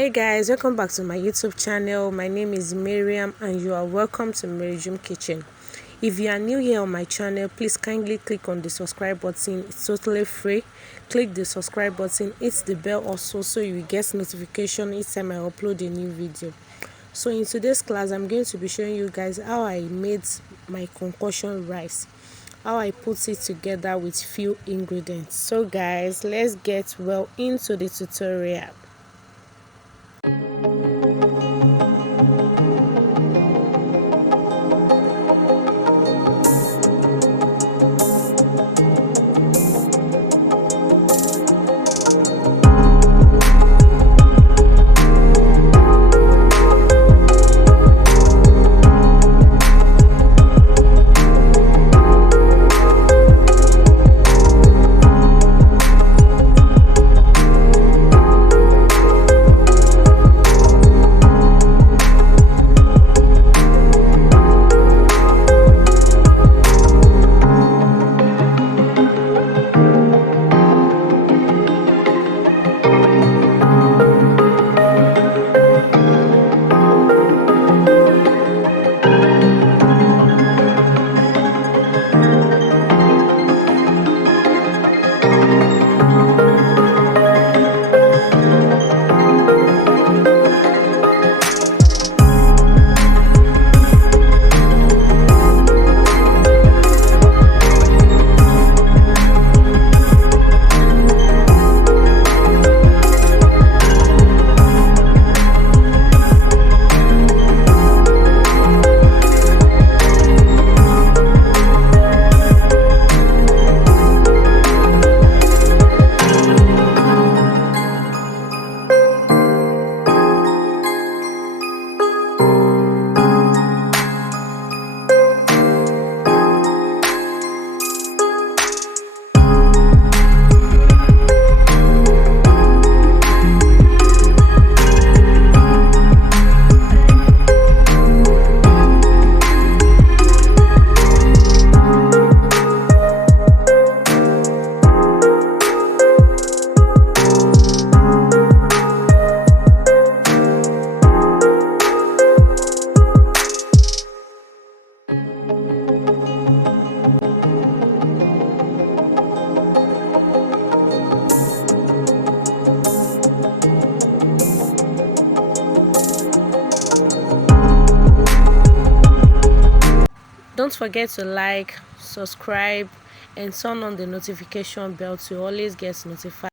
Hey guys, welcome back to my YouTube channel. My name is Miriam and you are welcome to Mariejumkitchen. If you are new here on my channel, please kindly click on the subscribe button. It's totally free. Click the subscribe button, hit the bell also so you will get notification each time I upload a new video. So in today's class, I'm going to be showing you guys how I made my concoction rice, how I put it together with few ingredients. So guys, let's get well into the tutorial. Don't forget to like, subscribe and turn on the notification bell to always get notified.